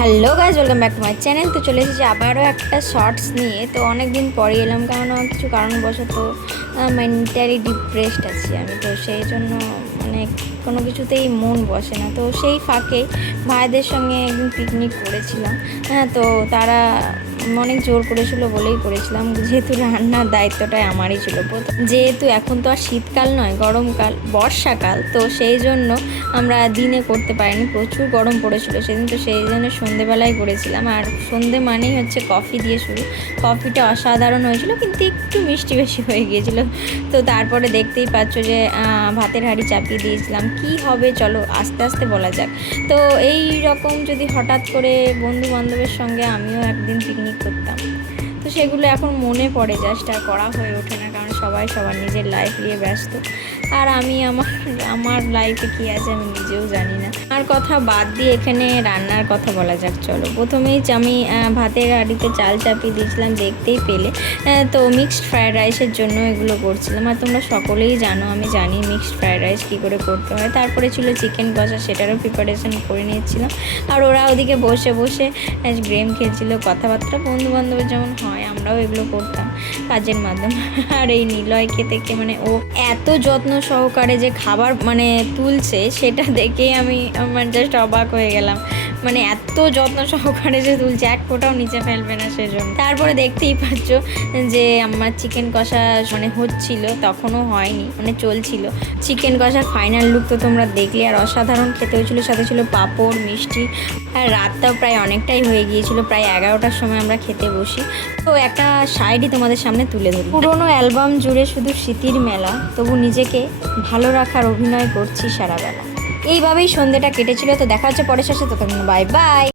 Hello guys, welcome back to my channel. তো চলে এসেছি আবারও একটা শর্টস নিয়ে। তো অনেক দিন পরে এলাম, কারণ কিছু কারণবশত মেন্টালি ডিপ্রেসড আছি আমি। তো সেই জন্য মানে কোনো কিছুতেই মন বসে না। তো সেই ফাঁকে ভাইদের সঙ্গে একদিন পিকনিক করেছিলাম। তো তারা অনেক জোর করেছিল বলেই করেছিলাম, যেহেতু রান্নার দায়িত্বটাই আমারই ছিল। যেহেতু এখন তো আর শীতকাল নয়, গরমকাল, বর্ষাকাল, তো সেই জন্য আমরা দিনে করতে পারিনি, প্রচুর গরম পড়েছিল সেদিন। তো সেই জন্য সন্ধেবেলায় করেছিলাম। আর সন্ধে মানেই হচ্ছে কফি দিয়ে শুরু। কফিটা অসাধারণ হয়েছিল, কিন্তু একটু মিষ্টি বেশি হয়ে গিয়েছিল। তো তারপরে দেখতেই পাচ্ছ যে ভাতের হাঁড়ি চাপিয়ে দিয়েছিলাম। কি হবে চলো আস্তে আস্তে বলা যাক। তো এই রকম যদি হঠাৎ করে বন্ধু বান্ধবের সঙ্গে আমিও একদিন পিকনিক করতাম, তো সেগুলো এখন মনে পড়ে, জাস্ট আর করা হয়ে ওঠে না, কারণ সবাই সবার নিজের লাইফ নিয়ে ব্যস্ত। আর আমি আমার লাইফে কী আছে আমি নিজেও জানি না। আর কথা বাদ দিয়ে এখানে রান্নার কথা বলা যাক চলো। প্রথমেই আমি ভাতের হাঁড়িতে চাল চাপিয়ে দিয়েছিলাম, দেখতেই পেলে। তো মিক্সড ফ্রায়েড রাইসের জন্য এগুলো করছিলাম। আর তোমরা সকলেই জানো, আমি জানি মিক্সড ফ্রায়েড রাইস কী করে করতে হয়। তারপরে ছিল চিকেন কষা, সেটারও প্রিপারেশন করে নিয়েছিলাম। আর ওরা ওদিকে বসে বসে গেম খেলছিল, কথাবার্তা বন্ধু বান্ধবের যেমন হয় আমরাও এগুলো করতাম কাজের মাধ্যমে। আর এই নিলয় খেতে মানে ও এত যত্ন সহকারে যে খাবার মানে তুলছে, সেটা দেখেই আমি আমার জাস্ট অবাক হয়ে গেলাম। মানে এত যত্ন সহকারে যে তুলছে, এক ফোঁটাও নিচে ফেলবে না সেজন্য। তারপরে দেখতেই পাচ্ছ যে আমার চিকেন কষা মানে হচ্ছিল, তখনও হয়নি, মানে চলছিল। চিকেন কষার ফাইনাল লুক তো তোমরা দেখলে, আর অসাধারণ খেতে হয়েছিল। সাথে ছিল পাঁপড়, মিষ্টি। আর রাতটাও প্রায় অনেকটাই হয়ে গিয়েছিল, প্রায় 11টার সময় আমরা খেতে বসি। তো একটা শাড়ি তোমাদের সামনে তুলে ধরি। পুরোনো অ্যালবাম জুড়ে শুধু স্মৃতির মেলা, তবু নিজেকে ভালো রাখার অভিনয় করছি সারাবেলা। এইভাবেই সন্ধ্যেটা কেটেছিল। তো দেখা হচ্ছে পরের শেষে, ততক্ষণ বাই বাই।